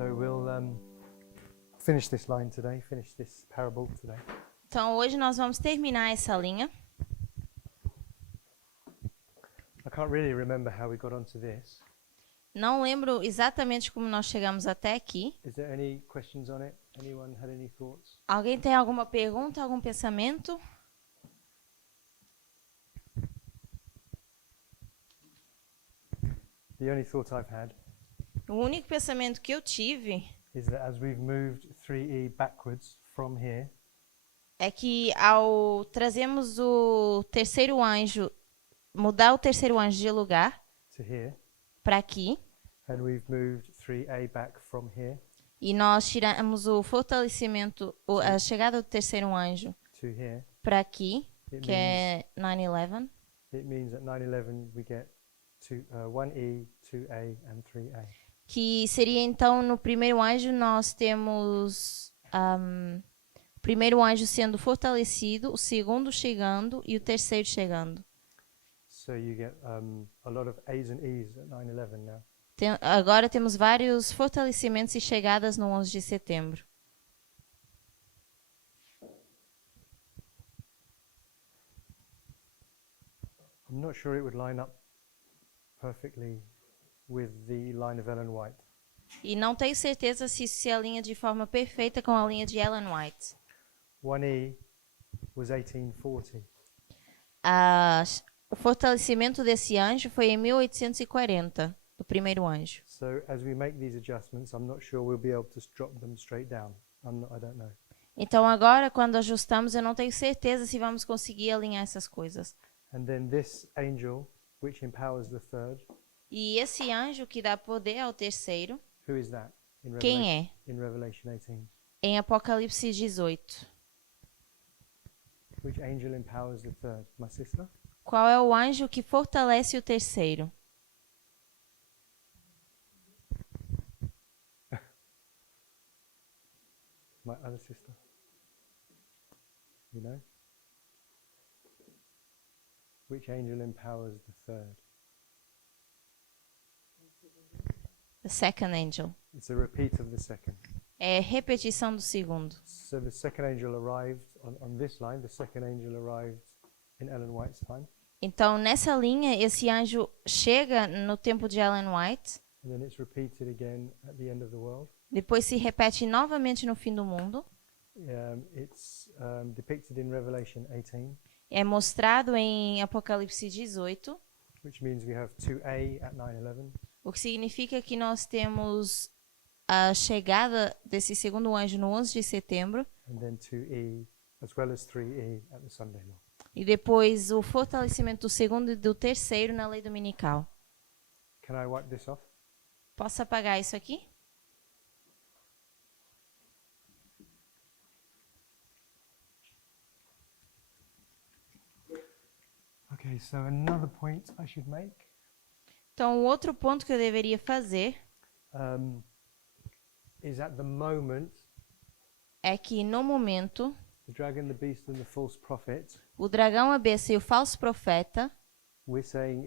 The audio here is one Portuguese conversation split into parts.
So we'll finish this line today, finish this parable today. Então hoje nós vamos terminar essa linha. I can't really remember how we got onto this. Não lembro exatamente como nós chegamos até aqui. Is there any questions on it? Anyone had any thoughts? Alguém tem alguma pergunta, algum pensamento? The only thought I've had O único pensamento que eu tive is that as we've moved 3E backwards from here, é que ao trazermos o terceiro anjo, mudar o terceiro anjo de lugar to here, para aqui, and we've moved 3A back from here e nós tiramos o fortalecimento, a chegada do terceiro anjo to here, para aqui, it que é 9/11, means at 9/11 we get 1E, 2A and 3A. que seria então no primeiro anjo nós temos o primeiro anjo sendo fortalecido, o segundo chegando e o terceiro chegando. So you get a lot of A's and E's at 9/11 now. Agora temos vários fortalecimentos e chegadas no 11 de setembro. I'm not sure it would line up perfectly with the line of Ellen White. E não tenho certeza se isso se alinha de forma perfeita com a linha de Ellen White. 1E was 1840. O fortalecimento desse anjo foi em 1840, do primeiro anjo. So as we make these adjustments, I'm not sure we'll be able to drop them straight down. I don't know. Então agora, quando ajustamos, eu não tenho certeza se vamos conseguir alinhar essas coisas. And then this angel, which empowers the third, E esse anjo que dá poder ao terceiro, who is that in quem é? In Revelation 18? Em Apocalipse 18. Which angel empowers the third? My sister? Qual é o anjo que fortalece o terceiro? My other sister? You know? Which angel empowers the third? The second angel. It's a repeat of the second. É repetição do segundo. So the second angel arrived on this line. The second angel arrived in Ellen White's time. Então, nessa linha, esse anjo chega no tempo de Ellen White, And then it's repeated again at the end of the world. depois se repete novamente no fim do mundo. It's depicted in Revelation 18, É mostrado em Apocalipse 18, which means we have 2A at 9/11, o que significa que nós temos a chegada desse segundo anjo no 11 de setembro and then 2E, as well as 3E at the Sunday law. e depois o fortalecimento do segundo e do terceiro na lei dominical. Can I wipe this off? Posso apagar isso aqui? Okay, so another point I should make Então, o outro ponto que eu deveria fazer is at the moment, é que, no momento, the dragon, the beast, and the false prophet, o dragão, a besta e o falso profeta, we're saying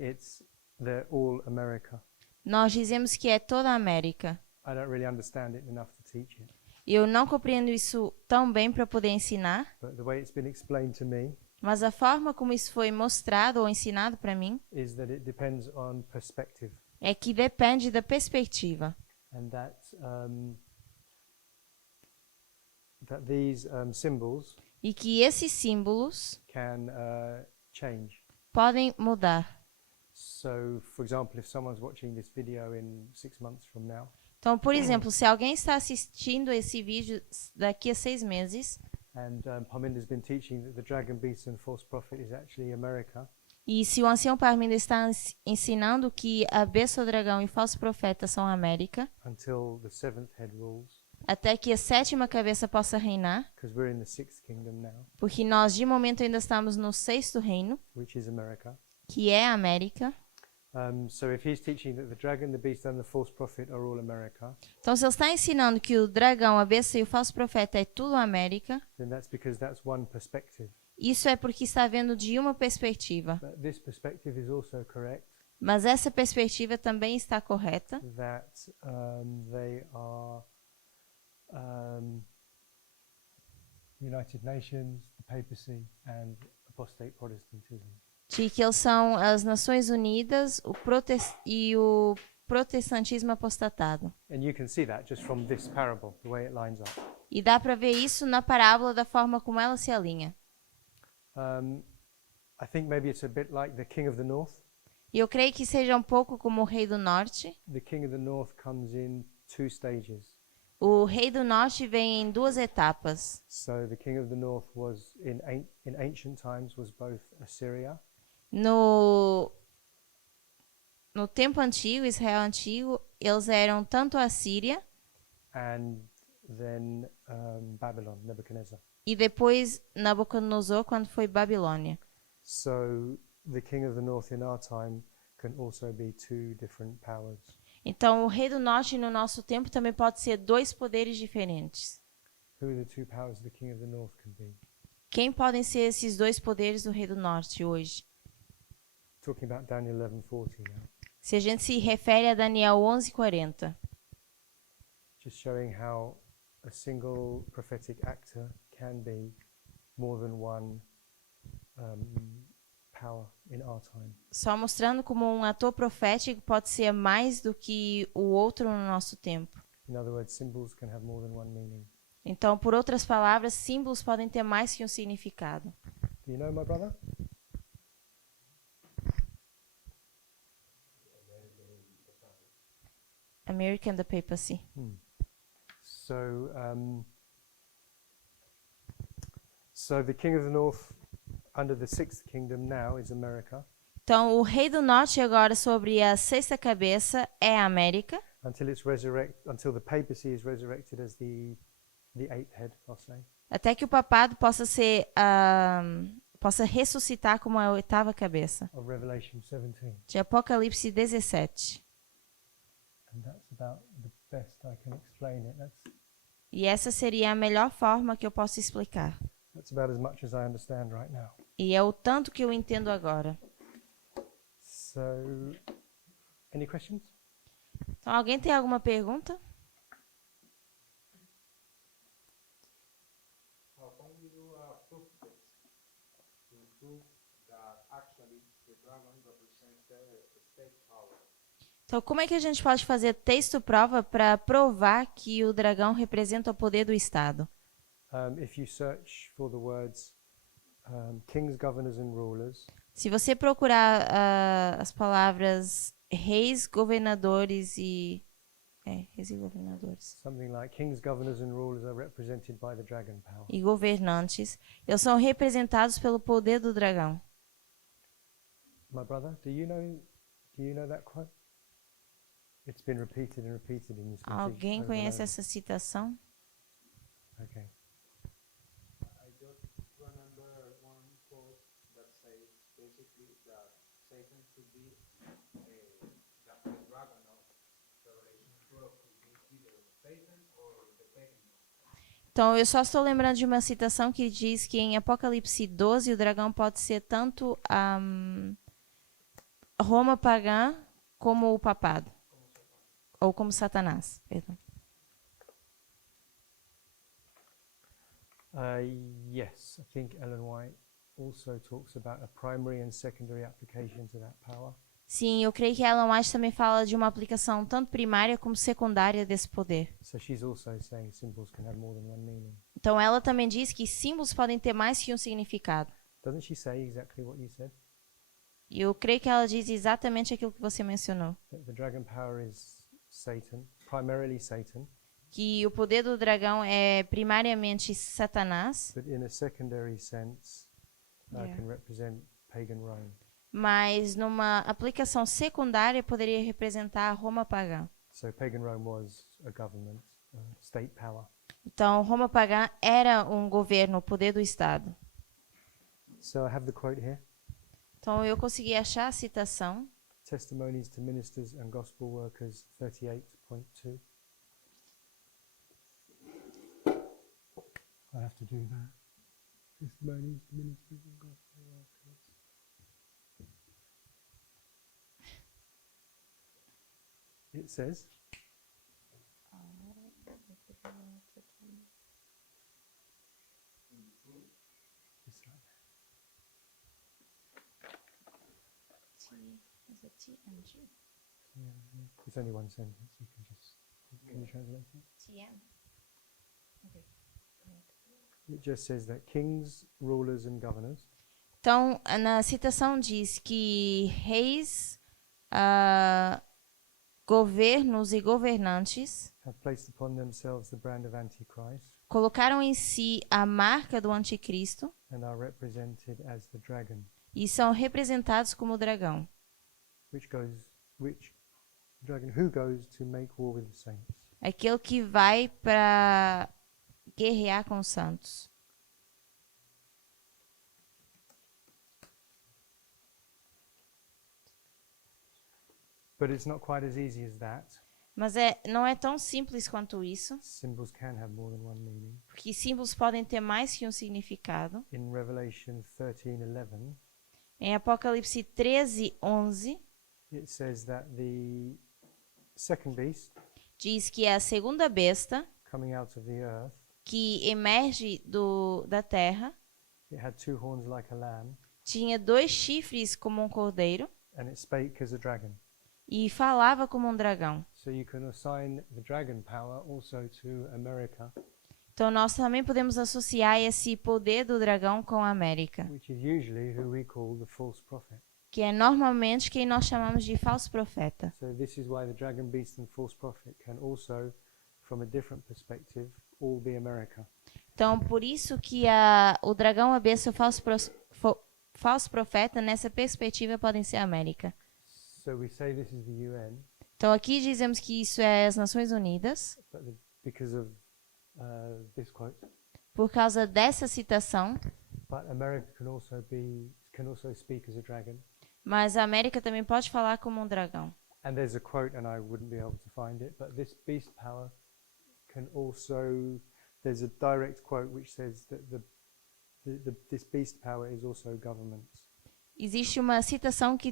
they're all America. nós dizemos que é toda a América. I don't really understand it enough to teach it, Eu não compreendo isso tão bem para poder ensinar, but the way it's been explained to me mas a forma como isso foi mostrado ou ensinado para mim is that it depends on perspective, é que depende da perspectiva. and that these symbols E que esses símbolos can change. podem mudar. So, for example, if someone's watching this video in 6 months from now, Então, por exemplo, se alguém está assistindo esse vídeo daqui a 6 meses and Parminder's been teaching that the dragon, beast, and false prophet is actually America, e se o ancião Parminder está ensinando que a besta, o dragão e o falso profeta são a América, until the seventh head rules, até que a sétima cabeça possa reinar, because we're in the sixth kingdom now, porque nós de momento ainda estamos no sexto reino, which is America. que é a América. So if he's teaching that the dragon, the beast, and the false prophet are all America, Então, se ele está ensinando que o dragão, a besta e o falso profeta é tudo a América, then that's because that's one perspective. isso é porque está vendo de uma perspectiva. But this perspective is also correct Mas essa perspectiva também está correta, that they are United Nations, the papacy, and apostate Protestantism. de que eles são as Nações Unidas e o protestantismo apostatado. And you can see that just from this parable, the way it lines up. E dá para ver isso na parábola da forma como ela se alinha. I think maybe it's a bit like the King of the North. E eu creio que seja um pouco como o Rei do Norte. The King of the North comes in two stages. O Rei do Norte vem em duas etapas. So the King of the North was in ancient times was both Assyria No tempo antigo, Israel antigo, eles eram tanto a Síria and then Babylon, Nebuchadnezzar. e depois Nabucodonosor quando foi Babilônia. So the King of the North in our time can also be two different powers. Então, o Rei do Norte no nosso tempo também pode ser dois poderes diferentes. Who are the two powers the King of the North can be? Quem podem ser esses dois poderes do Rei do Norte hoje? Talking about Daniel 11:40 now. Se a gente se refere a Daniel 11:40, Just showing how a single prophetic actor can be more than one power in our time. só mostrando como um ator profético pode ser mais do que o outro no nosso tempo. In other words, symbols can have more than one meaning. Então, por outras palavras, símbolos podem ter mais que um significado. Do you know my brother? American the Papacy. So, so the King of the North under the sixth kingdom now is America Então, o Rei do Norte agora sobre a sexta cabeça é a América, until the papacy is resurrected as the eighth head, I'll say. até que o papado possa ressuscitar como a oitava cabeça. Of Revelation 17. De Apocalipse 17. And that's about the best I can explain it. E essa seria a melhor forma que eu posso explicar. That's about as much as I understand right now. E é o tanto que eu entendo agora. So, any questions? Então, alguém tem alguma pergunta? How can we do a proof test to prove that actually the dragon represents the state power? Então, como é que a gente pode fazer texto-prova para provar que o dragão representa o poder do Estado? If you search for the words kings, governors and rulers, Se você procurar as palavras reis, governadores e... reis e governadores. something like kings, governors and rulers are represented by the dragon power. E governantes, eles são representados pelo poder do dragão. My brother, do you know that quote? It's been repeated and repeated in this meeting. Alguém over and conhece over. essa citação? Okay. I just remember one quote that says basically that Satan could be the dragon of Revelation 12 could be either Satan or the pagan one. Então, eu só estou lembrando de uma citação que diz que em Apocalipse 12 o dragão pode ser tanto Roma pagã como o papado. Ou como Satanás, perdão. Yes, I think Ellen White also talks about a primary and secondary application to that power. Sim, eu creio que Ellen White também fala de uma aplicação tanto primária como secundária desse poder. So she's also saying symbols can have more than one meaning. Então, ela também diz que símbolos podem ter mais que um significado. Doesn't she say exactly what you said? E eu creio que ela diz exatamente aquilo que você mencionou. That the dragon power is Satan, primarily Satan, Que o poder do dragão é primariamente Satanás, but in a secondary sense Yeah. can represent pagan Rome. mas numa aplicação secundária poderia representar a Roma pagã. So pagan Rome was a government, state power. Então, Roma pagã era um governo, o poder do Estado. So I have the quote here. Então, eu consegui achar a citação. Testimonies to Ministers and Gospel Workers 38.2. I have to do that. Testimonies to Ministers and Gospel Workers. it says, it's like it's only one sentence. You can just can you translate it? It just says that kings, rulers, and governors Então, na citação diz que reis, governos e governantes have placed upon themselves the brand of Antichrist colocaram em si a marca do anticristo and are represented as the dragon, e são representados como o dragão, who goes to make war with the saints. aquele que vai para guerrear com os santos. But it's not quite as easy as that. Mas não é tão simples quanto isso, Symbols can have more than one meaning. porque símbolos podem ter mais que um significado. In Revelation 13:11, Em Apocalipse 13:11, it says that the second beast diz que a segunda besta, coming out of the earth, que emerge da terra, it had two horns like a lamb, tinha 2 chifres como um cordeiro and it spake as a dragon. e falava como um dragão. So you can assign the dragon power also to America, Então nós também podemos associar esse poder do dragão com a América, which is usually who we call the false prophet. que é normalmente quem nós chamamos de falso profeta. So this is why the dragon beast and false prophet can also, from a different perspective, all be America. Então por isso que o dragão, a besta e o falso profeta, nessa perspectiva, podem ser a América. So we say this is the UN, Então aqui dizemos que isso é as Nações Unidas, but because of this quote. por causa dessa citação, But America can also speak as a dragon. mas a América também pode falar como um dragão. And there's a quote, and I wouldn't be able to find it, but this beast power can also. There's a direct quote which says that this beast power is also governments. Existe uma citação que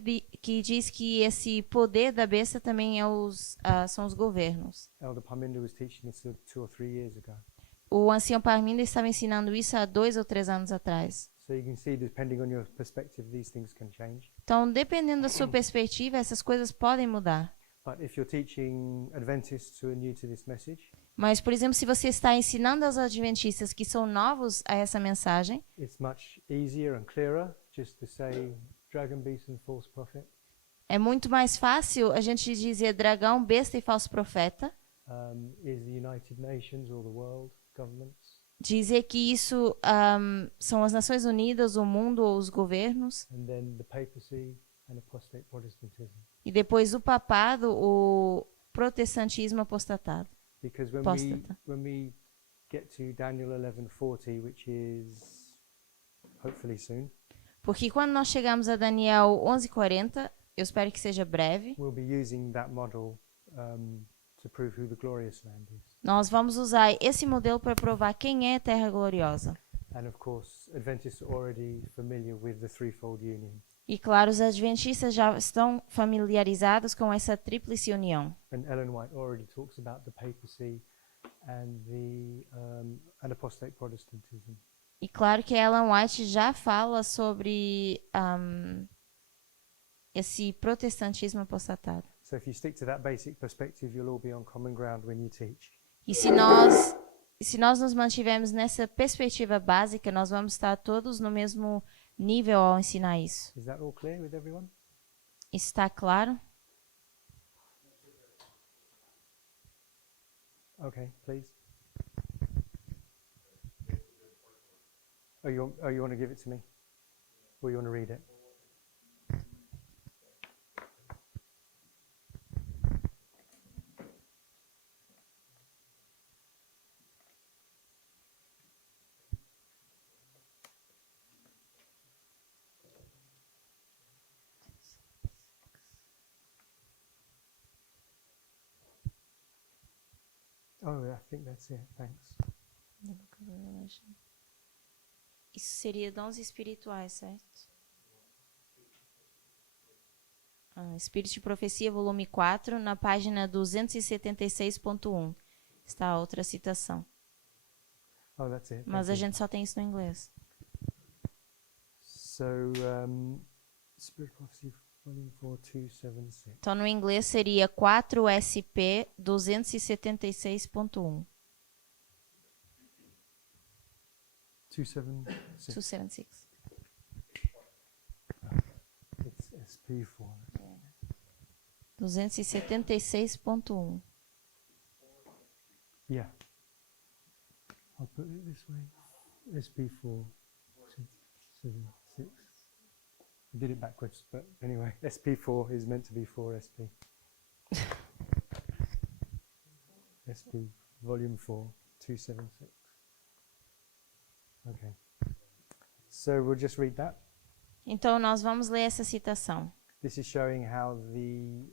diz que esse poder da besta também são os governos. Elder Parminder was teaching this 2 or 3 years ago. O ancião Parminder estava ensinando isso há 2 ou 3 anos atrás. So you can see, depending on your perspective, these things can change. Então, dependendo da sua perspectiva, essas coisas podem mudar. But if you're teaching Adventists who are new to this message, Mas, por exemplo, se você está ensinando aos adventistas que são novos a essa mensagem, it's much easier and clearer just to say dragon, beast, and false prophet. é muito mais fácil a gente dizer dragão, besta e falso profeta, Is the United Nations or the world governments, dizer que isso são as Nações Unidas, o mundo ou os governos, and then the papacy and apostate Protestantism. e depois o papado, o protestantismo apostatado. Because Apostata. when we get to Daniel 11:40, which is hopefully soon, Porque quando nós chegamos a Daniel 11:40, eu espero que seja breve, we'll be using that model to prove who the glorious land is. nós vamos usar esse modelo para provar quem é a Terra Gloriosa. And of course, Adventists are already familiar with the threefold union. E claro, os adventistas já estão familiarizados com essa tríplice união. And Ellen White already talks about the papacy and and apostate Protestantism. E claro que Ellen White já fala sobre esse protestantismo apostatado. So if you stick to that basic perspective, you'll all be on common ground when you teach. E se nós nos mantivermos nessa perspectiva básica, nós vamos estar todos no mesmo nível ao ensinar isso. Is that all clear with everyone? Isso está claro? Okay, please. You want to give it to me? Or you want to read it? Oh, I think that's it. Thanks. Isso seria dons espirituais, certo? Espírito de Profecia, volume 4, na página 276.1. Está a outra citação. Oh, that's it. Mas Thank a you. gente só tem isso no inglês. So, Spirit of Prophecy, Volume 4, 276. Então, no inglês seria 4SP 276.1. 276. 276. It's SP4. 276.1. Yeah. I'll put it this way. SP4, 276. I did it backwards, but anyway, SP4 is meant to be 4SP. SP, Volume 4, 276. Okay. So we'll just read that. Então, nós vamos ler essa citação. This is showing how the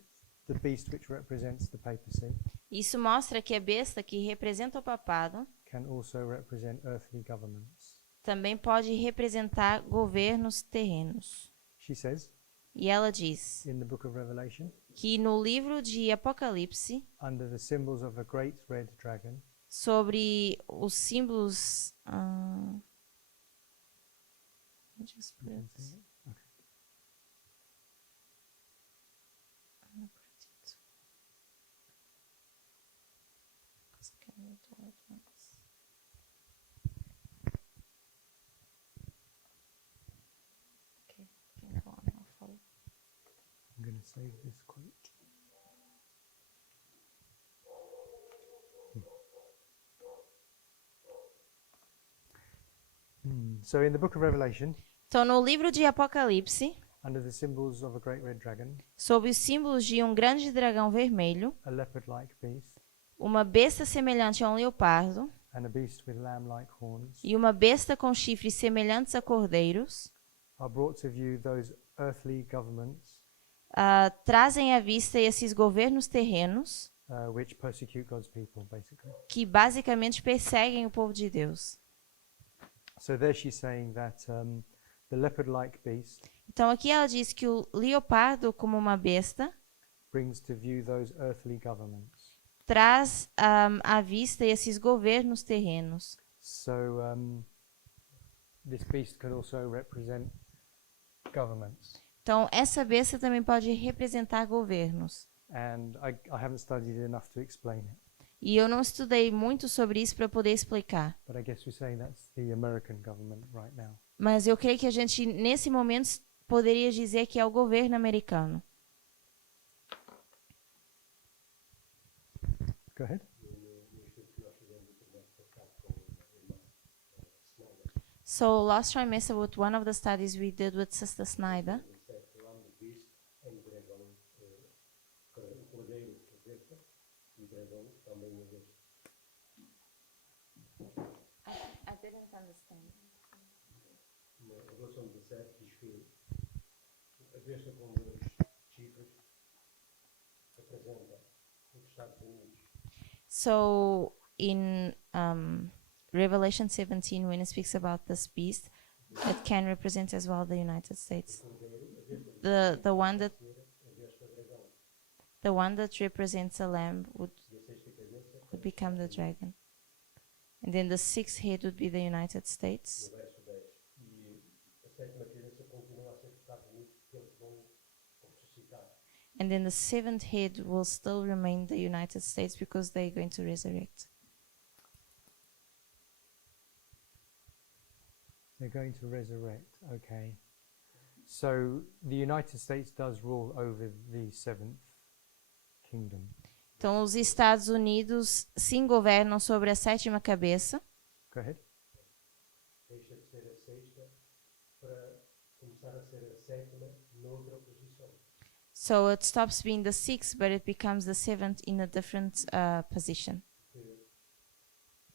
beast which represents the papacy Isso mostra que a besta que representa o papado can also represent earthly governments. também pode representar governos terrenos. She says E ela diz in the book of Revelation, que no livro de Apocalipse, under the symbols of a great red dragon, sobre os símbolos. I just put you it- can see it. Okay. I'm gonna put it. 'Cause I can read all at once. Okay, you can go on, I'll follow. I'm going to save this quote. So in the book of Revelation, Então, no livro de Apocalipse, under the symbols of a great red dragon, sob os símbolos de um grande dragão vermelho, a leopard-like beast, uma besta semelhante a um leopardo and a beast with lamb-like horns, e uma besta com chifres semelhantes a cordeiros, are brought to view those earthly governments trazem à vista esses governos terrenos which persecute God's people, basically. que basicamente perseguem o povo de Deus. So there she's saying that the leopard-like beast Então aqui ela diz que o leopardo, como uma besta, brings to view those earthly governments. traz à vista esses governos terrenos. So this beast can also represent governments. Então essa besta também pode representar governos. And I haven't studied enough to explain it, E eu não estudei muito sobre isso para poder explicar. but I guess we're saying that's the American government right now. Mas eu creio que a gente, nesse momento, poderia dizer que é o governo americano. Go ahead. So last trimester, with one of the studies we did with Sister Snyder, I didn't understand. Na relação 17 diz que a besta com dois chifres representa os Estados Unidos. So in Revelation 17, when it speaks about this beast, it can represent as well the United States. The one that represents a lamb would become the dragon, and then the sixth head would be the United States. No verso 10. E a sétima cabeça continua a ser os Estados Unidos porque eles vão ressuscitar. And then the seventh head will still remain the United States because they're going to resurrect. They're going to resurrect. Okay. So the United States does rule over the seventh kingdom. Então, os Estados Unidos sim governam sobre a sétima cabeça. Go ahead. Deixa de ser a sexta para começar a ser a sétima noutra posição. So it stops being the sixth, but it becomes the seventh in a different position. Porque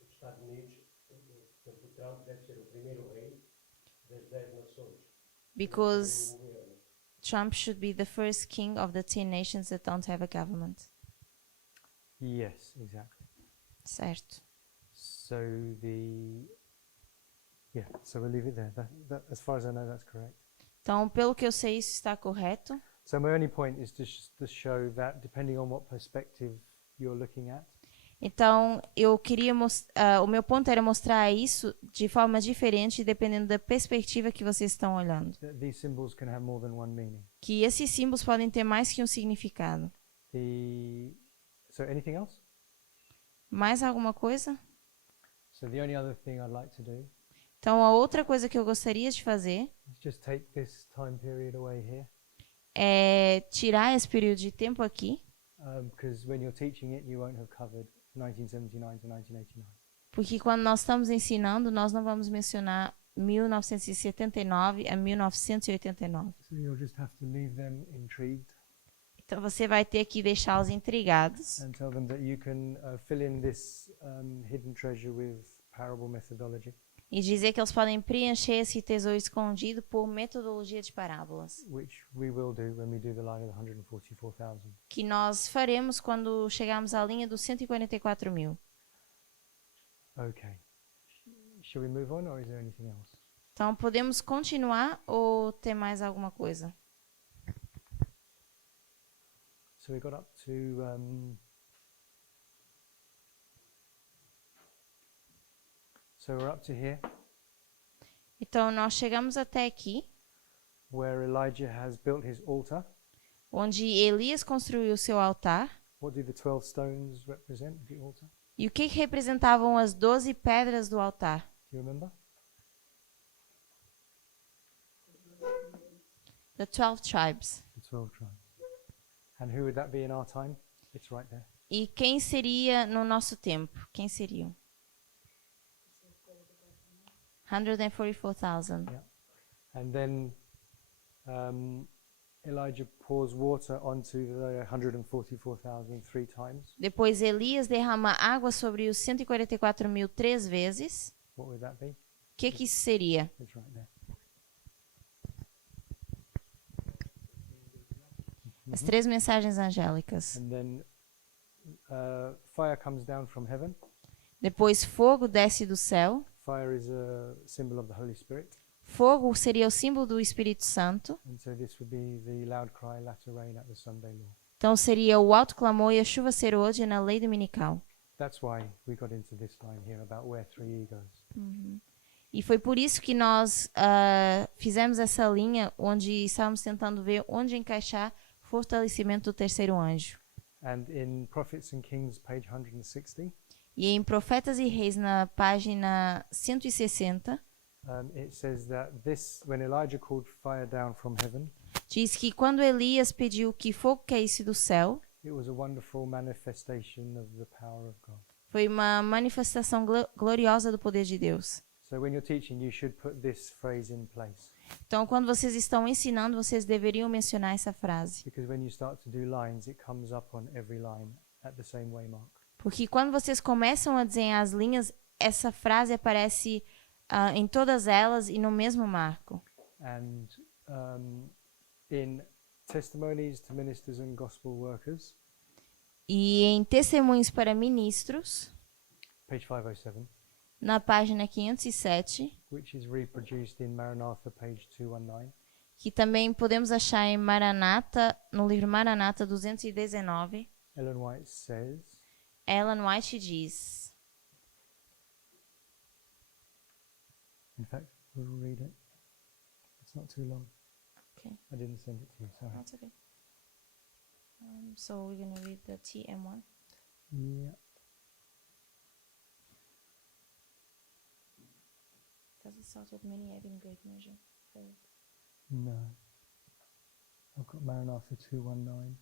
os Estados Unidos, portanto, o Trump deve ser o primeiro rei das 10 nações. Because Não tem um governo. Trump should be the first king of the 10 nations that don't have a government. Yes, exactly. Certo. So so we'll leave it there. That, as far as I know, that's correct. Então, pelo que eu sei, isso está correto. So my only point is to show that depending on what perspective you're looking at, Então, eu queria o meu ponto era mostrar isso de forma diferente, dependendo da perspectiva que vocês estão olhando. that these symbols can have more than one meaning. Que esses símbolos podem ter mais que um significado. So anything else? Mais alguma coisa? So the only other thing I'd like to do Então, a outra coisa que eu gostaria de fazer is just take this time period away here, é tirar esse período de tempo aqui, because when you're teaching it, you won't have covered 1979 to 1989. porque quando nós estamos ensinando, nós não vamos mencionar 1979 a 1989. So you'll just have to leave them intrigued Então, você vai ter que deixá-los intrigados and tell them that you can fill in this hidden treasure with parable methodology, e dizer que eles podem preencher esse tesouro escondido por metodologia de parábolas, which we will do when we do the line of 144,000. que nós faremos quando chegarmos à linha dos 144 mil. Okay. Shall we move on, or is there anything else? Então, podemos continuar ou ter mais alguma coisa? So we got up to so we're up to here, Então, nós chegamos até aqui, where Elijah has built his altar. onde Elias construiu o seu altar. What do the 12 stones represent, the altar? E o que representavam as 12 pedras do altar? Do you remember? The 12 tribes. The 12 tribes. And who would that be in our time? It's right there. E quem seria no nosso tempo? Quem seriam? 144,000. Yeah. And then Elijah pours water onto the 144,000 three times. Depois Elias derrama água sobre os 144 mil 3 vezes. What would that be? O que isso seria? It's right there. As 3 mensagens angélicas. And then fire comes down from heaven. Depois fogo desce do céu. Fire is a symbol of the Holy Spirit. Fogo seria o símbolo do Espírito Santo. And so this would be the loud cry, latter rain at the Sunday law. Então seria o alto clamor e a chuva ser hoje na lei dominical. That's why we got into this line here about where three egos. E foi por isso que nós fizemos essa linha onde estávamos tentando ver onde encaixar o fortalecimento do terceiro anjo. And in Prophets and Kings, page 160, E em Profetas e Reis, na página 160, it says that when Elijah called fire down from heaven, diz que quando Elias pediu que fogo caísse do céu, it was a wonderful manifestation of the power of God. foi uma manifestação gloriosa do poder de Deus. So when you're teaching, you should put this phrase in place, Então, quando vocês estão ensinando, vocês deveriam mencionar essa frase. because when you start to do lines, it comes up on every line at the same way mark. Porque quando vocês começam a desenhar as linhas, essa frase aparece em todas elas e no mesmo marco. And in Testimonies to Ministers and Gospel Workers, E em Testemunhos para Ministros, page 507, na página 507, which is reproduced in Maranatha, page 219, que também podemos achar em Maranata, no livro Maranata 219, Ellen White says, Ellen White diz, in fact, we'll read it. It's not too long. Okay. I didn't send it to you, sorry. That's okay. So we're going to read the TM1. Yeah. Does it start with many having great measure? No. I've got Maranatha 219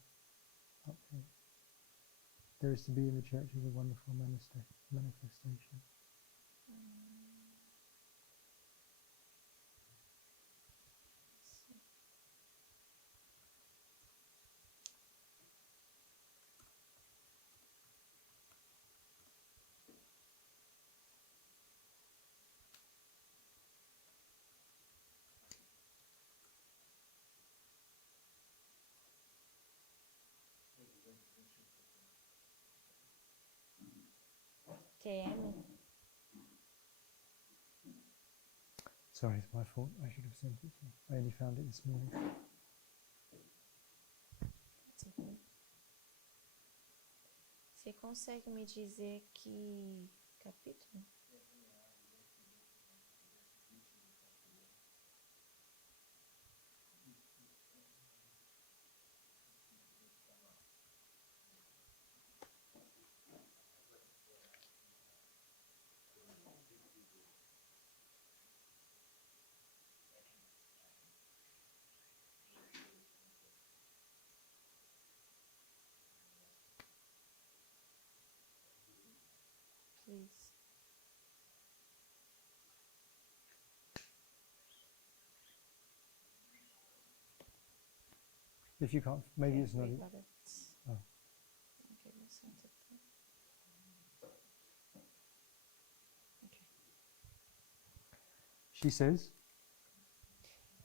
up here. There is to be in the church is a wonderful manifestation. TM? Sorry, it's my fault. I should have sent it to you. I only found it this morning. Você consegue me dizer que capítulo? Please. If you can't, maybe it's not. We it. got it. Oh. Okay, you sent it. Okay. She says,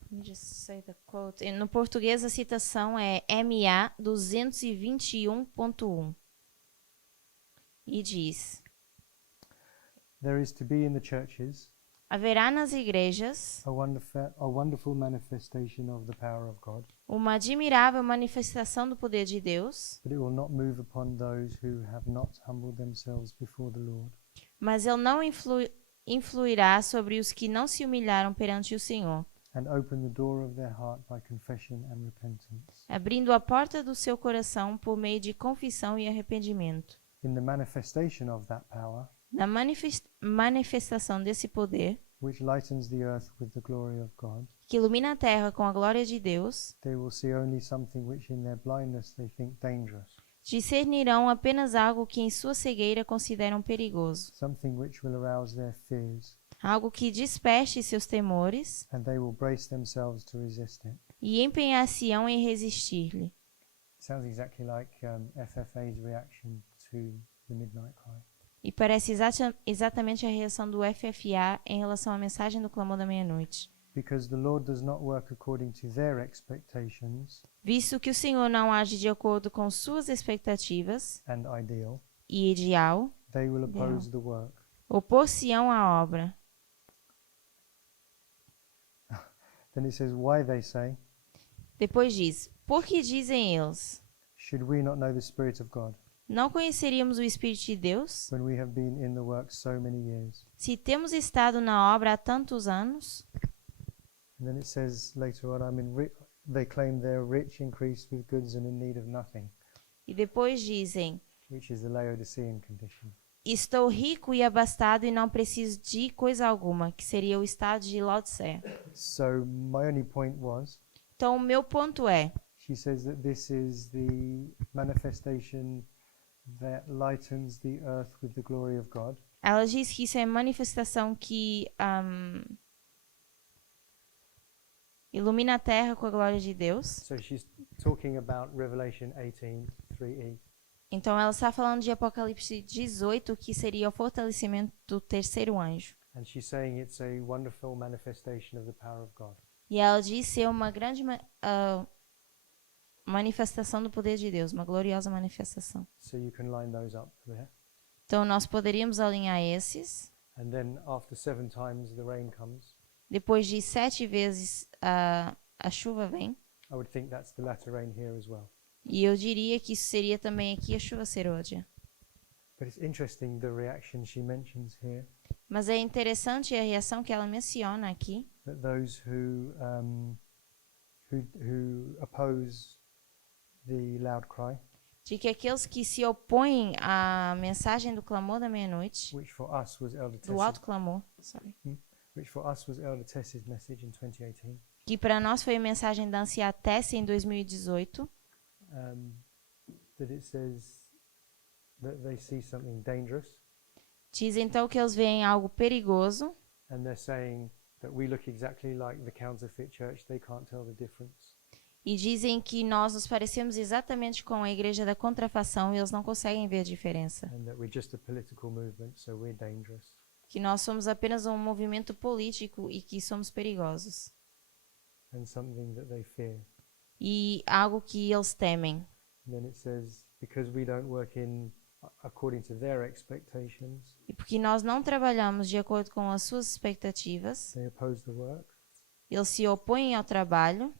Let me just say the quote. No português, a citação é MA 221.1. E diz: there is to be in the churches haverá nas igrejas a wonderful manifestation of the power of God, uma admirável manifestação do poder de Deus, but it will not move upon those who have not humbled themselves before the Lord. mas ele não influirá sobre os que não se humilharam perante o Senhor, And open the door of their heart by confession and repentance. abrindo a porta do seu coração por meio de confissão e arrependimento. In the manifestation of that power, Na manifestação desse poder, which lightens the earth with the glory of God, que ilumina a terra com a glória de Deus, they will see only something which in their blindness they think dangerous, discernirão apenas algo que em sua cegueira consideram perigoso, something which will arouse their fears, algo que desperte seus temores, and they will brace themselves to resist it. e empenhar-se-ão em resistir-lhe. Sounds exactly like FFA's reaction to the Midnight Cry. E parece exatamente a reação do FFA em relação à mensagem do clamor da meia-noite. Because the Lord does not work according to their expectations Visto que o Senhor não age de acordo com suas expectativas and ideal, e ideal, they will oppose the work. opor-se-ão à obra. Then it says, why they say, Depois diz: por que dizem eles? should we not know the Spirit of God, Não conheceríamos o Espírito de Deus? when we have been in the work so many years? Se temos estado na obra há tantos anos? And then it says later on, they claim they're rich, increased with goods, and in need of nothing, E depois dizem: which is the Laodicean condition. estou rico e abastado e não preciso de coisa alguma, que seria o estado de Laodiceia. So my only point was, Então, o meu ponto é: she says that this is the manifestation that lightens the earth with the glory of God. ela diz que isso é manifestação que ilumina a terra com a glória de Deus. So she's talking about Revelation 18:3e. Então, ela está falando de Apocalipse 18, que seria o fortalecimento do terceiro anjo. And she's saying it's a wonderful manifestation of the power of God. E ela diz ser uma grande manifestação do poder de Deus, uma gloriosa manifestação. So you can line those up there. Então, nós poderíamos alinhar esses. And then after 7 times the rain comes, Depois de 7 vezes a chuva vem. I would think that's the latter rain here as well. E eu diria que isso seria também aqui a chuva serôdia. But it's interesting the reaction she mentions here, Mas é interessante a reação que ela menciona aqui, that those who oppose the loud cry, de que aqueles que se opõem à mensagem do clamor da meia-noite, which for us was Elder do alto Tess's, clamor, message in 2018, que para nós foi a mensagem da Anciã Tessa em 2018, that it says that they see something dangerous, diz então que eles veem algo perigoso and they're saying that we look exactly like the counterfeit church, they can't tell the difference. e dizem que nós nos parecemos exatamente com a igreja da contrafação e eles não conseguem ver a diferença. And that we're just a political movement, so we're dangerous. Que nós somos apenas um movimento político e que somos perigosos. And something that they fear. E algo que eles temem. And then it says, because we don't work according to their expectations, E porque nós não trabalhamos de acordo com as suas expectativas, they oppose the work. eles se opõem ao trabalho.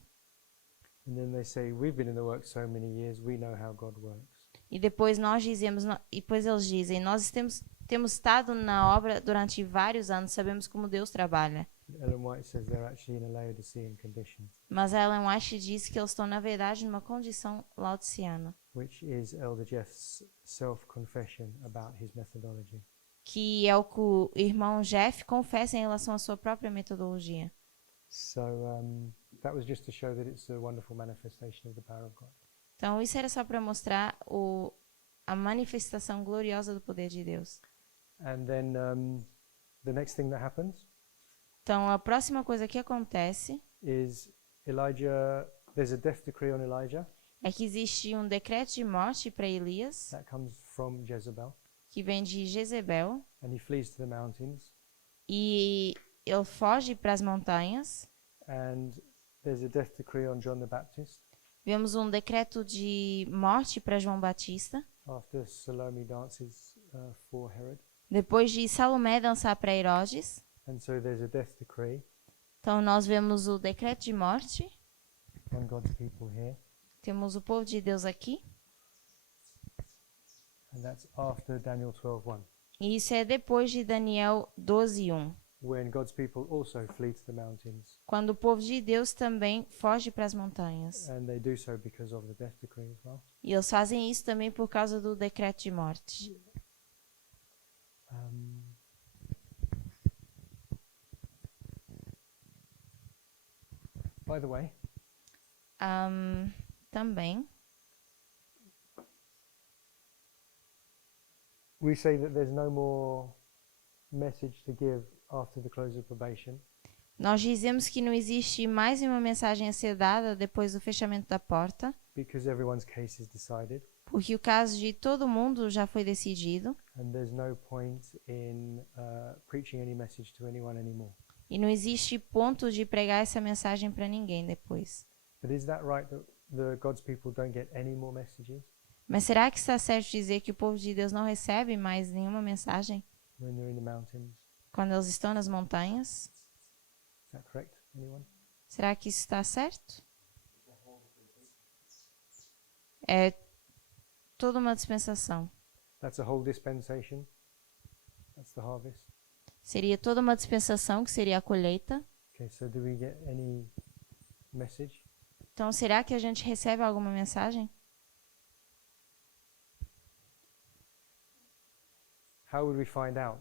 And then they say, we've been in the work so many years, we know how God works. E depois nós dizemos, e depois eles dizem, nós temos estado na obra durante vários anos, sabemos como Deus trabalha. Ellen White says they're actually in a Laodicean condition, Mas a Ellen White diz que eles estão, na verdade, numa condição laodiceana, which is Elder Jeff's self-confession about his methodology. que é o que o irmão Jeff confessa em relação à sua própria metodologia. So that was just to show that it's a wonderful manifestation of the power of God. Então, isso era só para mostrar a manifestação gloriosa do poder de Deus. And then the next thing that happens Então, a próxima coisa que acontece is there's a death decree on Elijah é que existe um decreto de morte para Elias, that comes from Jezebel, que vem de Jezebel, and he flees to the mountains. e ele foge para as montanhas. And there's a death decree on John the Baptist Vemos um decreto de morte para João Batista, after Salome dances for Herod. depois de Salomé dançar para Herodes. And so there's a death decree Então, nós vemos o decreto de morte. on God's people here, Temos o povo de Deus aqui. and that's after Daniel 12:1, E isso é depois de Daniel 12:1, when God's people also flee to the mountains, quando o povo de Deus também foge para as montanhas. and they do so because of the death decree as well. E eles fazem isso também por causa do decreto de morte. By the way, Também, we say that there's no more message to give after the close of probation, nós dizemos que não existe mais uma mensagem a ser dada depois do fechamento da porta, because everyone's case is decided, porque o caso de todo mundo já foi decidido and there's no point in preaching any message to anyone anymore. e não existe ponto de pregar essa mensagem para ninguém depois. But is that right that the God's people don't get any more messages Mas será que está certo dizer que o povo de Deus não recebe mais nenhuma mensagem when they're in the mountains? quando eles estão nas montanhas? Is that correct? Anyone? Será que isso está certo? É toda uma dispensação. That's a whole dispensation. That's the harvest. Seria toda uma dispensação, que seria a colheita. Okay, so do we get any message? Então, será que a gente recebe alguma mensagem? How would we find out,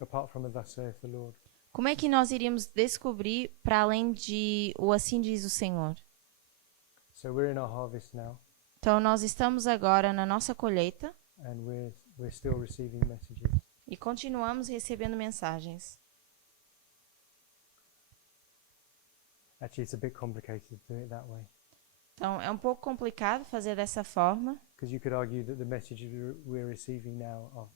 apart from a thus saith the Lord? Como é que nós iríamos descobrir para além de o assim diz o Senhor? So we're in our harvest now, Então, nós estamos agora na nossa colheita and we're still receiving messages. e continuamos recebendo mensagens. Actually, it's a bit complicated to do it that way, Então, é um pouco complicado fazer dessa forma, because you could argue that the messages we're receiving now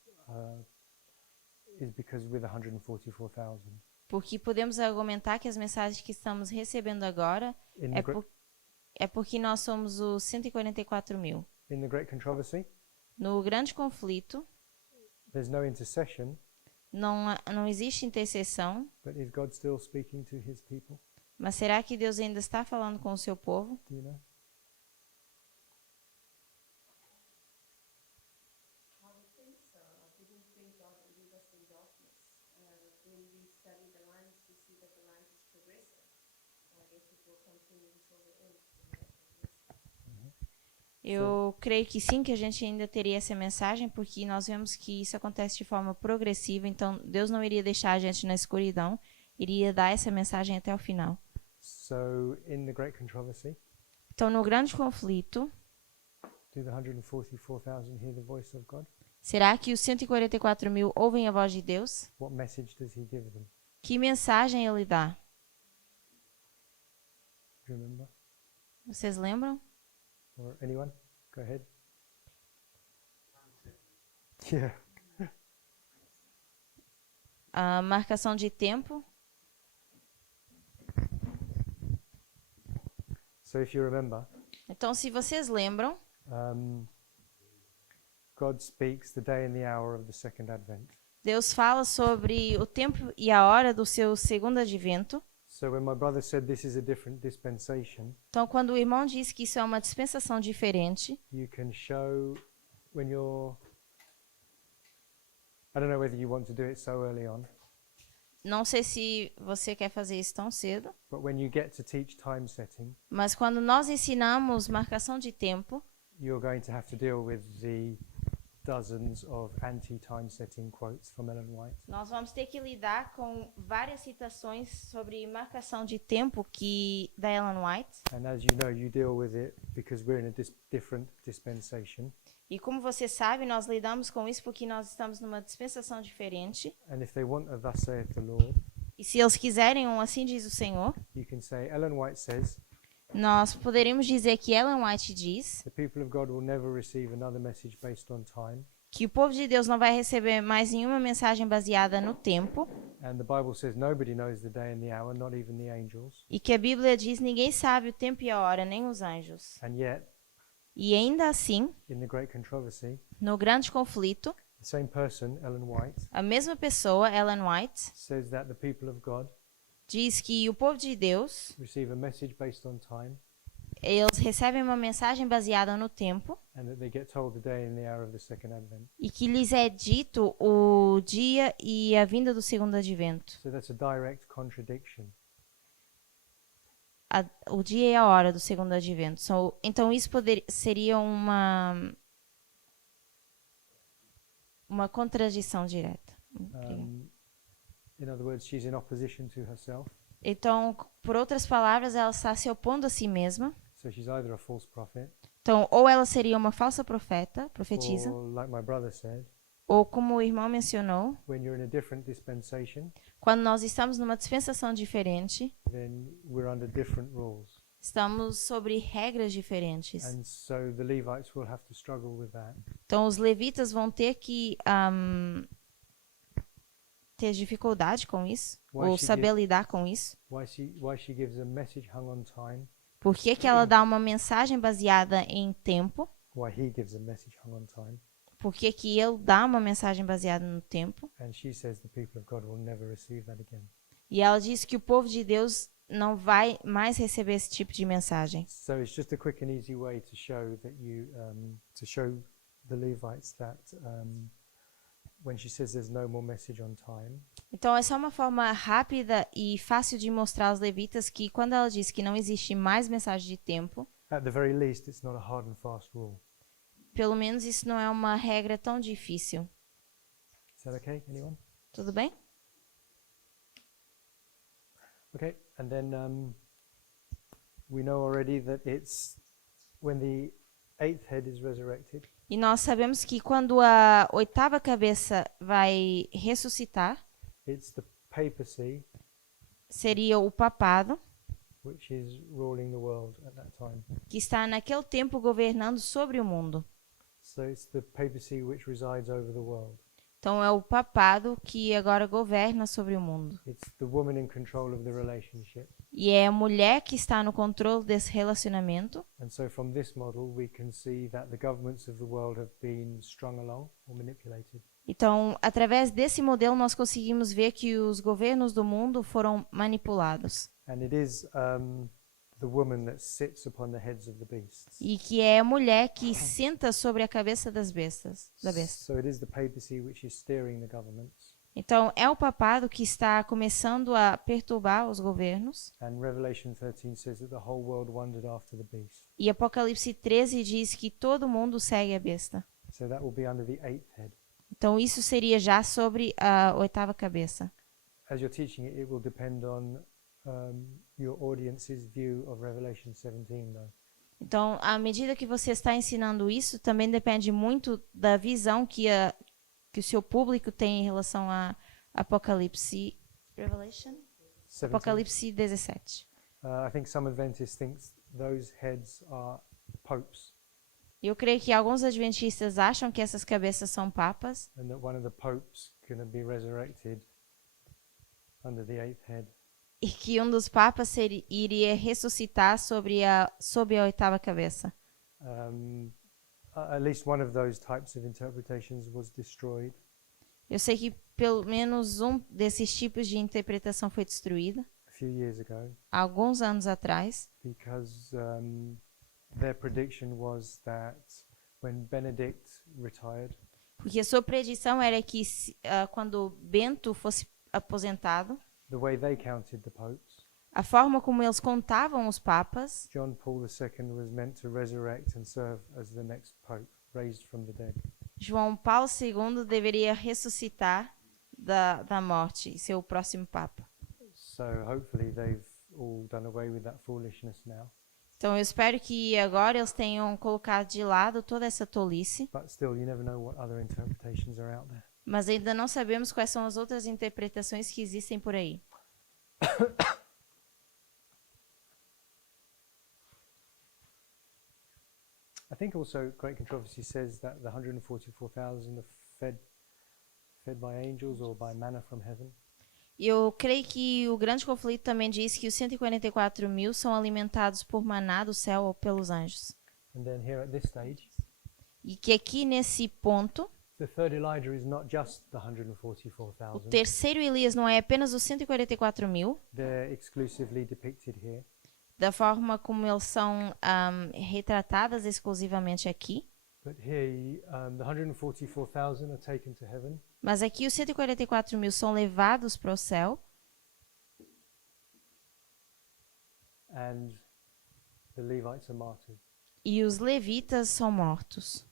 is because we're the 144,000. porque podemos argumentar que as mensagens que estamos recebendo agora In the, é porque nós somos os 144.000. in the Great Controversy, No grande conflito, there's no intercession, não existe intercessão, but is God still speaking to his people? mas será que Deus ainda está falando com o seu povo? Do you know? I would think so. I didn't think God would leave us in darkness. When we study the lines, we see that the lines is progressive. I guess it will continue until the end. Eu creio que sim, que a gente ainda teria essa mensagem, porque nós vemos que isso acontece de forma progressiva, então Deus não iria deixar a gente na escuridão, iria dar essa mensagem até o final. So in the Great Controversy, Então, no grande conflito, do the 144,000 hear the voice of God? será que os 144.000 ouvem a voz de Deus? What message does he give them? Que mensagem ele dá? Do you remember? Vocês lembram? Or anyone? Go ahead. Yeah. A marcação de tempo. So if you remember, Então, se vocês lembram, God speaks the day and the hour of the second advent. Deus fala sobre o tempo e a hora do seu segundo advento. So when my brother said this is a different dispensation, Então, quando o irmão diz que isso é uma dispensação diferente, you can show when you're, I don't know whether you want to do it so early on, Não sei se você quer fazer isso tão cedo, but when you get to teach time setting, mas quando nós ensinamos marcação de tempo, you're going to have to deal with the dozens of anti-time setting quotes from Ellen White. nós vamos ter que lidar com várias citações sobre marcação de tempo da Ellen White. And as you know, you deal with it because we're in a different dispensation. E como você sabe, nós lidamos com isso porque nós estamos numa dispensação diferente. And if they want a thus saith the Lord, E se eles quiserem assim diz o Senhor, you can say, Ellen White says, nós poderíamos dizer que Ellen White diz the people of God will never receive another message based on time. que o povo de Deus não vai receber mais nenhuma mensagem baseada no tempo. And the Bible says nobody knows the day and the hour, not even the angels. E que a Bíblia diz ninguém sabe o tempo e a hora, nem os anjos. And yet, E ainda assim, in the great controversy, no grande conflito, the same person, Ellen White, a mesma pessoa, Ellen White, says that the people of God diz que o povo de Deus, receive a message based on time eles recebem uma mensagem baseada no tempo and that they get told the day and the hour of the second advent. e que lhes é dito o dia e a vinda do segundo advento. So that's a direct contradiction. O dia e a hora do segundo advento. Então isso seria uma contradição direta. In other words, she's in opposition to herself. Então, por outras palavras, ela está se opondo a si mesma. So she's either a false prophet, Então, ou ela seria uma falsa profetisa, or like my brother said, ou como o irmão mencionou, when you're in a different dispensation, quando nós estamos numa dispensação diferente, then we're under different rules. estamos sobre regras diferentes. And so the Levites will have to struggle with that. Então, os levitas vão ter que ter dificuldade com isso, Why ou she saber lidar com isso. Why she gives a message hung on time, Por que que ela dá uma mensagem baseada em tempo? why he gives a message hung on time, Por que que ele dá uma mensagem baseada no tempo? and she says the people of God will never receive that again. E ela diz que o povo de Deus não vai mais receber esse tipo de mensagem. So it's just a quick and easy way to show that to show the Levites that when she says there's no more message on time, Então, essa é uma forma rápida e fácil de mostrar aos levitas que quando ela diz que não existe mais mensagem de tempo, at the very least, it's not a hard and fast rule. pelo menos isso não é uma regra tão difícil. Is that okay? Anyone? Tudo bem? Okay, and then we know already that it's when the eighth head is resurrected, E nós sabemos que quando a oitava cabeça vai ressuscitar, it's the papacy seria o papado, which is ruling the world at that time. que está naquele tempo governando sobre o mundo. So it's the papacy which resides over the world. Então é o papado que agora governa sobre o mundo. It's the woman in control of the relationship. E é a mulher que está no controle desse relacionamento. And so from this model, we can see that the governments of the world have been strung along or manipulated. Então, através desse modelo, nós conseguimos ver que os governos do mundo foram manipulados. And it is the woman that sits upon the heads of the beasts. E que é a mulher que senta sobre a cabeça da besta. So it is the papacy which is steering the governments. Então, é o papado que está começando a perturbar os governos. And Revelation 13 says that the whole world wondered after the beast. E Apocalipse 13 diz que todo mundo segue a besta. So that will be under the eighth head. Então, isso seria já sobre a oitava cabeça. As you're teaching it, it will depend on your audience's view of Revelation 17, though. Então, à medida que você está ensinando isso, também depende muito da visão que o seu público tem em relação a Apocalipse. Revelation? 17. Apocalipse 17. I think some Adventists think those heads are popes, Eu creio que alguns adventistas acham que essas cabeças são papas and that one of the popes can be resurrected under the eighth head. e que um dos papas iria ressuscitar sob a oitava cabeça. At least one of those types of interpretations was destroyed. Eu sei que pelo menos um desses tipos de interpretação foi destruída A few years ago, há alguns anos atrás, because their prediction was that when Benedict retired, Porque a sua predição era que quando Bento fosse aposentado, the way they counted the popes, a forma como eles contavam os papas, John Paul II was meant to resurrect and serve as the next pope, raised from the dead. João Paulo II deveria ressuscitar da morte e ser o próximo papa. So hopefully they've all done away with that foolishness now. Então eu espero que agora eles tenham colocado de lado toda essa tolice, But still, you never know what other interpretations are out there. mas ainda não sabemos quais são as outras interpretações que existem por aí. I think also Great Controversy says that the 144,000 are fed by angels or by manna from heaven. E eu creio que o grande conflito também diz que os 144.000 são alimentados por maná do céu ou pelos anjos. And then here at this stage, E que aqui nesse ponto, the third Elijah is not just the o 144,000. terceiro Elias não é apenas os 144.000, They're exclusively depicted here. da forma como eles são retratadas exclusivamente aqui. But here, the 144,000 are taken to heaven, Mas aqui os 144.000 são levados para o céu and the Levites are martyred. e os levitas são mortos.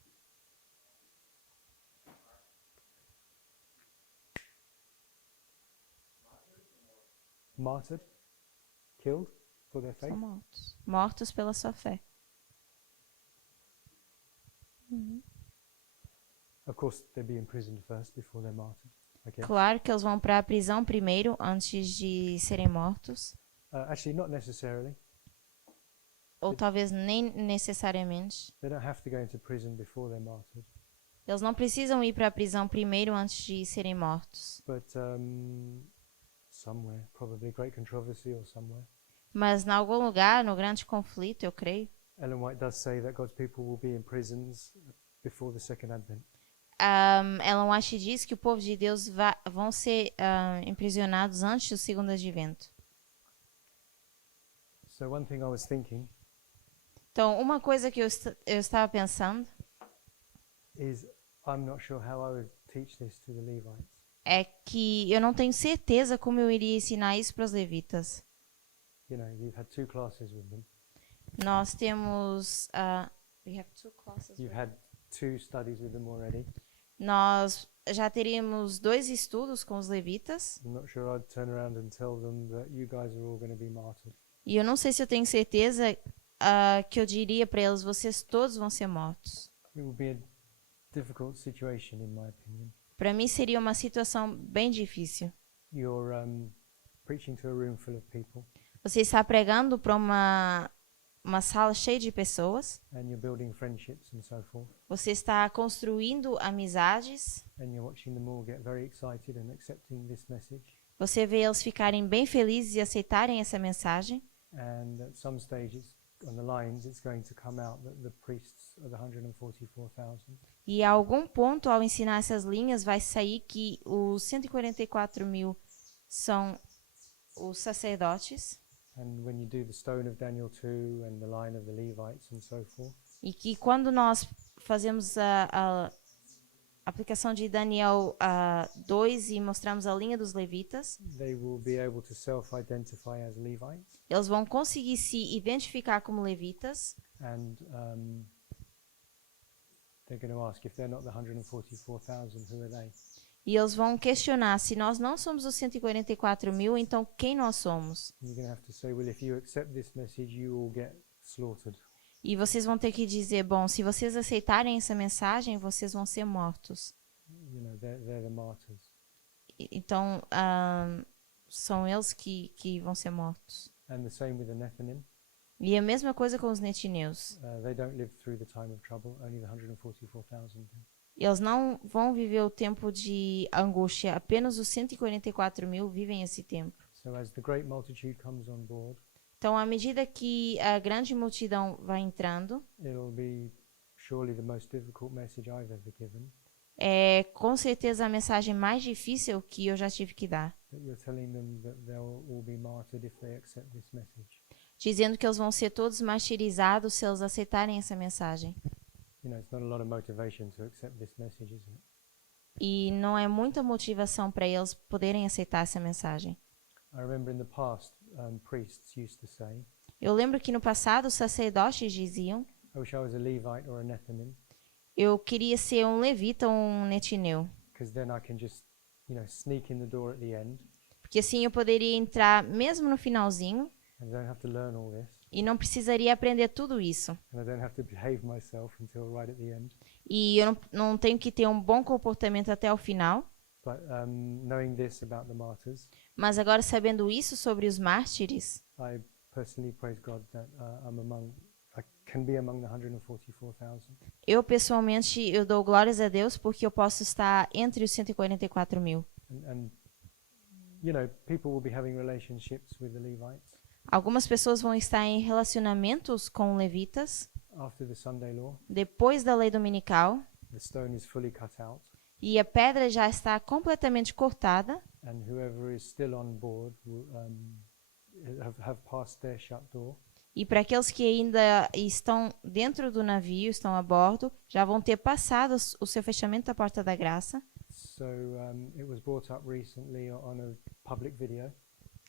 Martyred? Killed for their faith? São mortos. Mortos pela sua fé. Of course, they'd be imprisoned first before they're martyred. Okay. Claro que eles vão para a prisão primeiro, antes de serem mortos. Actually, not necessarily. Ou talvez nem necessariamente. They don't have to go into prison before they're martyred. Eles não precisam ir para a prisão primeiro antes de serem mortos. But somewhere, probably Great Controversy or somewhere, Mas em algum lugar, no grande conflito, eu creio, Ellen White does say that God's people will be in prisons before the second advent. Ellen White diz que o povo de Deus vão ser imprisionados antes do segundo advento. So one thing I was thinking Então, uma coisa que eu estava pensando is I'm not sure how I would teach this to the Levites. é que eu não tenho certeza como eu iria ensinar isso para os levitas. You know, you've had 2 classes with them. Nós temos we have 2 classes. You've had 2 studies with them already. Nós já teríamos 2 estudos com os levitas I'm not sure I'd turn around and tell them that you guys are all going to be martyred. e eu não sei se eu tenho certeza que eu diria para eles, vocês todos vão ser mortos. It would be a difficult situation, in my opinion. Para mim seria uma situação bem difícil. You're preaching to a room full of people, Você está pregando para uma sala cheia de pessoas. and you're building friendships and so forth, Você está construindo amizades. and you're watching them all get very excited and accepting this message. Você vê eles ficarem bem felizes e aceitarem essa mensagem. And at some stages on the lines, it's going to come out that the priests are the 144,000. E a algum ponto, ao ensinar essas linhas, vai sair que os 144.000 são os sacerdotes. And when you do the stone of Daniel 2 and the line of the Levites and so forth, E que quando nós fazemos a aplicação de Daniel 2 e mostramos a linha dos levitas, they will be able to self-identify as Levites, eles vão conseguir se identificar como levitas. and they're going to ask if they're not the 144,000, who are they? E eles vão questionar, se nós não somos os 144.000, então quem nós somos? And you're going to have to say, well, if you accept this message, you will get slaughtered. E vocês vão ter que dizer, bom, se vocês aceitarem essa mensagem, vocês vão ser mortos. You know, they're the martyrs. Então, são eles que vão ser mortos. And the same with the Nephilim. E a mesma coisa com os netineus. They don't live through the time of trouble, only the 144,000 do. Eles não vão viver o tempo de angústia, apenas os 144.000 vivem esse tempo. So as the great multitude comes on board, Então, à medida que a grande multidão vai entrando, it'll be surely the most difficult message I've ever given. é com certeza a mensagem mais difícil que eu já tive que dar. That you're telling them that they'll all be martyred if they accept this message. Dizendo que eles vão ser todos martirizados se eles aceitarem essa mensagem. it's not a lot of motivation to accept this message, is it? E não é muita motivação para eles poderem aceitar essa mensagem. I remember in the past, priests used to say, Eu lembro que no passado os sacerdotes diziam: I wish I was a Levite or a Nethinim, eu queria ser um levita ou um netineu, because then I can just, sneak in the door at the end, porque assim eu poderia entrar mesmo no finalzinho and I don't have to learn all this, e não precisaria aprender tudo isso. and I don't have to behave myself until right at the end. E eu não tenho que ter um bom comportamento até o final. But knowing this about the martyrs, Mas agora sabendo isso sobre os mártires, I personally praise God that I can be among the 144,000. eu pessoalmente eu dou glórias a Deus porque eu posso estar entre os 144 mil. And people will be having relationships with the Levites Algumas pessoas vão estar em relacionamentos com levitas after the Sunday law. depois da lei dominical The stone is fully cut out, e a pedra já está completamente cortada and whoever is still on board will have passed their shut door. e para aqueles que ainda estão dentro do navio, estão a bordo, já vão ter passado o seu fechamento da porta da graça. So it was brought up recently on a public video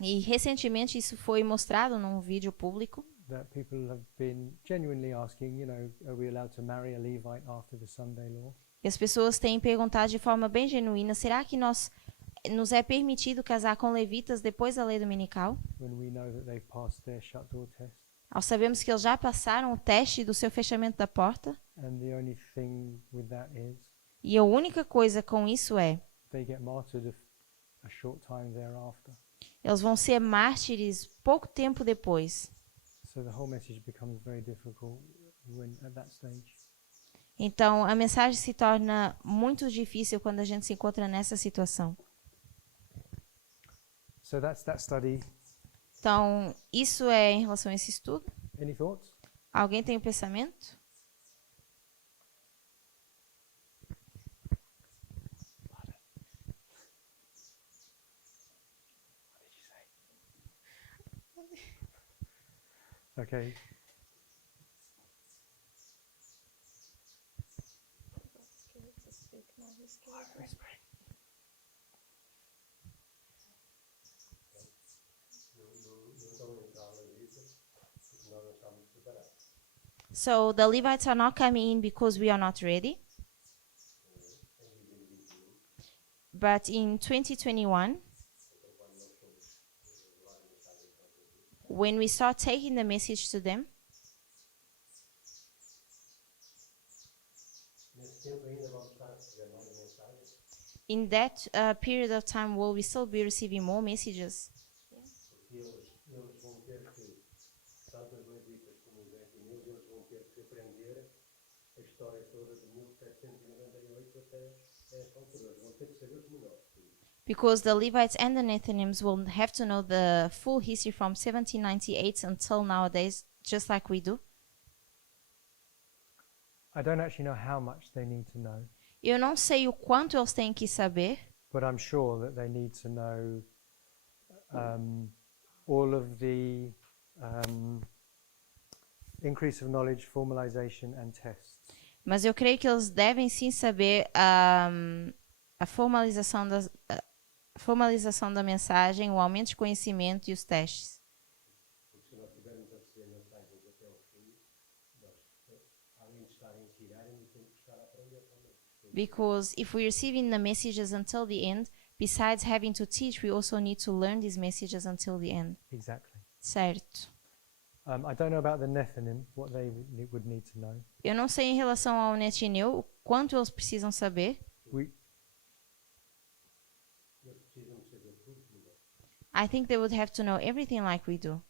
E recentemente isso foi mostrado num vídeo público. that people have been genuinely asking, are we allowed to marry a Levite after the Sunday law? E as pessoas têm perguntado de forma bem genuína: será que nos é permitido casar com levitas depois da lei dominical? When we know that they've passed their shut door test. Ao sabemos que eles já passaram o teste do seu fechamento da porta. And the only thing with that is E a única coisa com isso é: they get martyred a short time thereafter. eles vão ser mártires pouco tempo depois. So the whole message becomes very difficult at that stage. Então, a mensagem se torna muito difícil quando a gente se encontra nessa situação. So that's that study. Então, isso é em relação a esse estudo. Any thoughts? Alguém tem um pensamento? Okay. So, the Levites are not coming in because we are not ready. But in 2021, when we start taking the message to them, Nesse tempo ainda vamos estar a receber mais mensagens, in that period of time, will we still be receiving more messages? porque eles vão ter que, tanto os levitas como os netineus, eles vão ter que aprender a história toda de 1798 até esta altura. Eles vão ter que saber como nós. Because the Levites and the Nethinims will have to know the full history from 1798 until nowadays, just like we do. I don't actually know how much they need to know, Eu não sei o quanto eles têm que saber, but I'm sure that they need to know all of the increase of knowledge, formalization, and tests. mas eu creio que eles devem sim saber a formalização da mensagem, o aumento de conhecimento e os testes. Porque se nós estivermos a receber mensagens até ao fim, nós, além de estar a ensinar, ainda temos que estar a aprender também. Because if we're receiving the messages until the end, besides having to teach, we also need to learn these messages until the end. Exactly. Certo. I don't know about the Nethinim, what they would need to know. Eu não sei em relação ao Netineu o quanto eles precisam saber. Eles precisam saber tudo como nós. I think they would have to know everything like we do.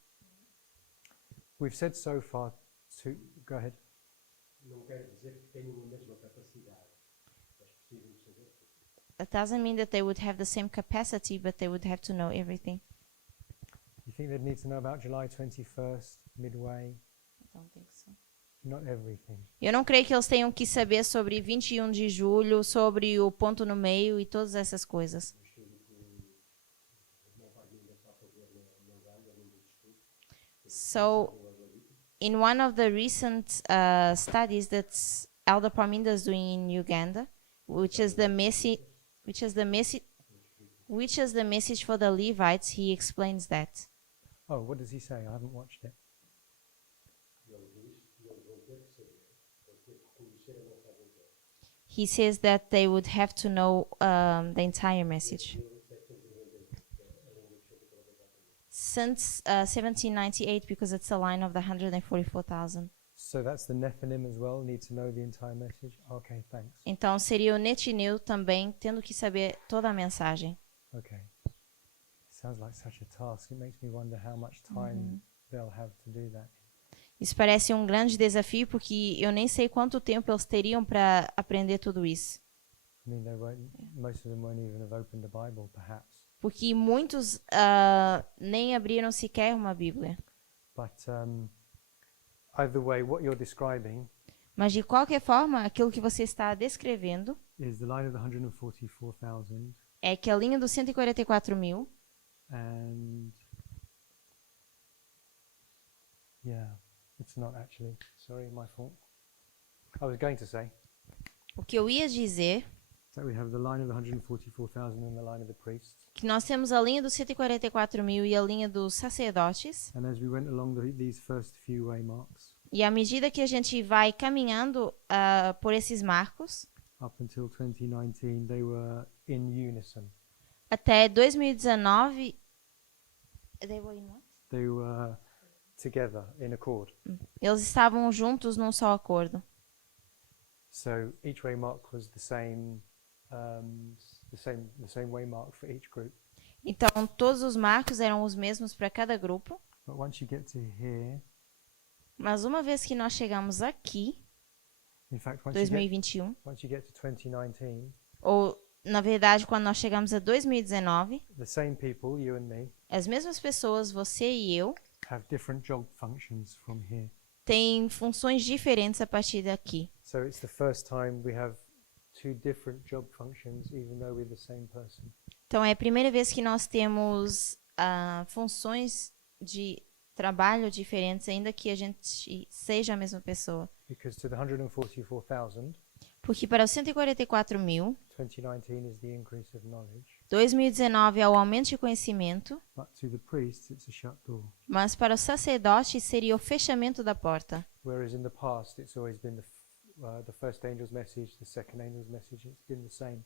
We've said so far to go ahead. Não quer dizer que tenham a mesma capacidade, mas precisam saber tudo. That doesn't mean that they would have the same capacity, but they would have to know everything. You think they'd need to know about July 21st, Midway? I don't think so. Not everything. Eu não creio que eles tenham que saber sobre 21 de julho, sobre o ponto no meio e todas essas coisas. Um estudo que o irmão Wagner ainda está a fazer na Uganda, num dos estudos. So, in one of the recent studies that Elder Parminda is doing in Uganda, which is the message for the Levites. He explains that. Oh, what does he say? I haven't watched it. E ele diz que eles vão ter que saber, vão ter que conhecer a mensagem toda. He says that they would have to know the entire message. 1798, que é a linha dos 144 mil. Since 1798, because it's a line of the 144,000. So that's the Nephilim as well, need to know the entire message. Okay, thanks. Então seria o Netineu também tendo que saber toda a mensagem. Okay. Sounds like such a task. It makes me wonder how much time they'll have to do that. Isso parece um grande desafio porque eu nem sei quanto tempo eles teriam para aprender tudo isso. I mean, most of them won't even have opened the Bible, perhaps. Porque muitos nem abriram sequer uma Bíblia. But either way, what you're describing Mas de qualquer forma, aquilo que você está descrevendo is the line of the 144,000, é que a linha dos 144 mil, and yeah, it's not actually. Sorry, my fault. I was going to say o que eu ia dizer that we have the line of the 144,000 and the line of the priests. que nós temos a linha dos 144 mil e a linha dos sacerdotes. And as we went along these first few waymarks E à medida que a gente vai caminhando por esses marcos, up until 2019, they were in unison. até 2019, they were in what? They were together in accord. Eles estavam juntos num só acordo. So each waymark was the same waymark for each group. Então, todos os marcos eram os mesmos para cada grupo. But once you get to here, Mas uma vez que nós chegamos aqui, in fact, once 2021, you get to 2019, ou na verdade quando nós chegamos a 2019, the same people, you and me, as mesmas pessoas, você e eu, have different job functions from here. têm funções diferentes a partir daqui. So it's the first time we have two different job functions, even though we're the same person. Então é a primeira vez que nós temos funções de trabalho diferentes, ainda que a gente seja a mesma pessoa. Because to the 144,000, Porque para os 144 mil, 2019 is the increase of knowledge, 2019 é o aumento de conhecimento, but to the priests, it's a shut door. mas para os sacerdotes seria o fechamento da porta. Whereas in the past, it's always been the first angel's message, the second angel's message. It's been the same,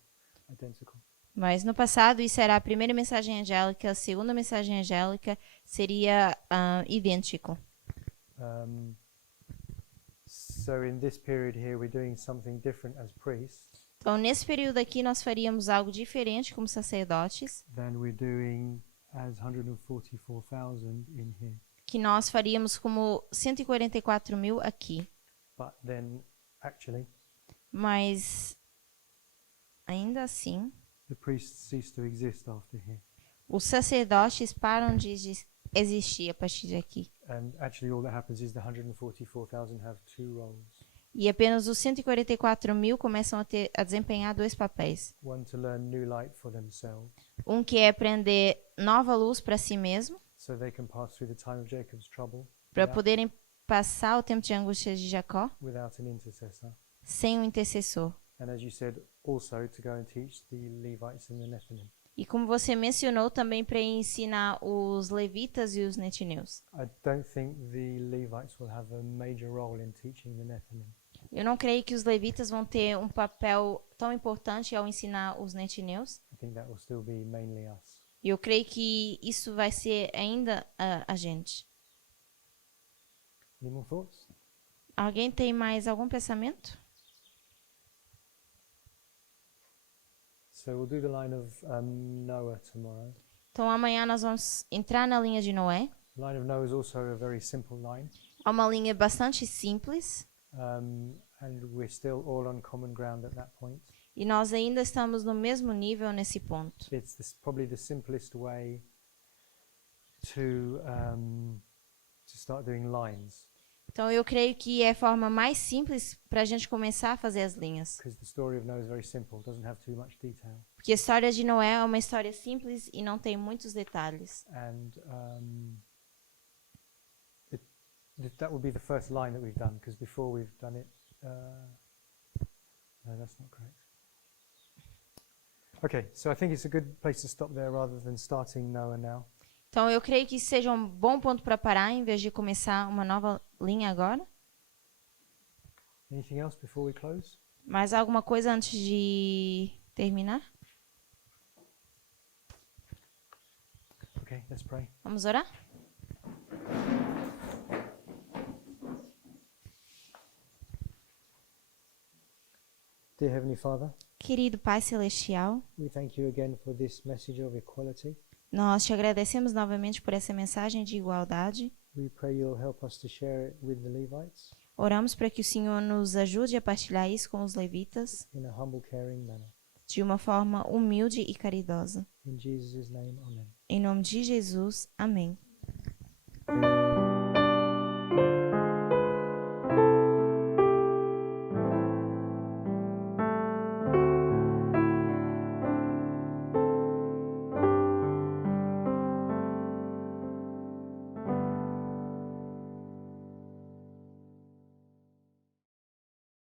identical. Mas no passado isso era a primeira mensagem angélica, a segunda mensagem angélica seria idêntico. So in this period here, we're doing something different as priests Então nesse período aqui nós faríamos algo diferente como sacerdotes, than we're doing as 144,000 in here. que nós faríamos como 144 mil aqui. But then, actually, Mas ainda assim, the priests cease to exist after here. os sacerdotes param de existir a partir de aqui. And actually, all that happens is the 144,000 have two roles. E apenas os 144 mil começam a desempenhar dois papéis. One to learn new light for themselves, Um que é aprender nova luz para si mesmo, so they can pass through the time of Jacob's trouble para poderem passar o tempo de angústia de Jacó without an intercessor. sem um intercessor. And as you said, also to go and teach the Levites and the Nephilim. E como você mencionou, também para ensinar os levitas e os netineus. I don't think the Levites will have a major role in teaching the Nephilim. Eu não creio que os levitas vão ter um papel tão importante ao ensinar os netineus. I think that will still be mainly us. E eu creio que isso vai ser ainda a gente. Any more thoughts? Alguém tem mais algum pensamento? So we'll do the line of Noah tomorrow. Então amanhã nós vamos entrar na linha de Noé. The line of Noah is also a very simple line, É uma linha bastante simples. and we're still all on common ground at that point. E nós ainda estamos no mesmo nível nesse ponto. It's probably the simplest way to start doing lines, Então eu creio que é a forma mais simples para a gente começar a fazer as linhas. because the story of Noah is very simple, doesn't have too much detail, Porque a história de Noé é uma história simples e não tem muitos detalhes. and that would be the first line that we've done, because before we've done it No, that's not correct. Okay, so I think it's a good place to stop there rather than starting Noah now. Então, eu creio que isso seja um bom ponto para parar, em vez de começar uma nova linha agora. Anything else before we close? Mais alguma coisa antes de terminar? Okay, let's pray. Vamos orar? Dear Heavenly Father, Querido Pai Celestial, we thank you again for this message of equality. nós te agradecemos novamente por essa mensagem de igualdade. We pray you'll help us to share it with the Levites Oramos para que o Senhor nos ajude a partilhar isso com os levitas in a humble, caring manner. de uma forma humilde e caridosa. In Jesus' name, amen. Em nome de Jesus, amém.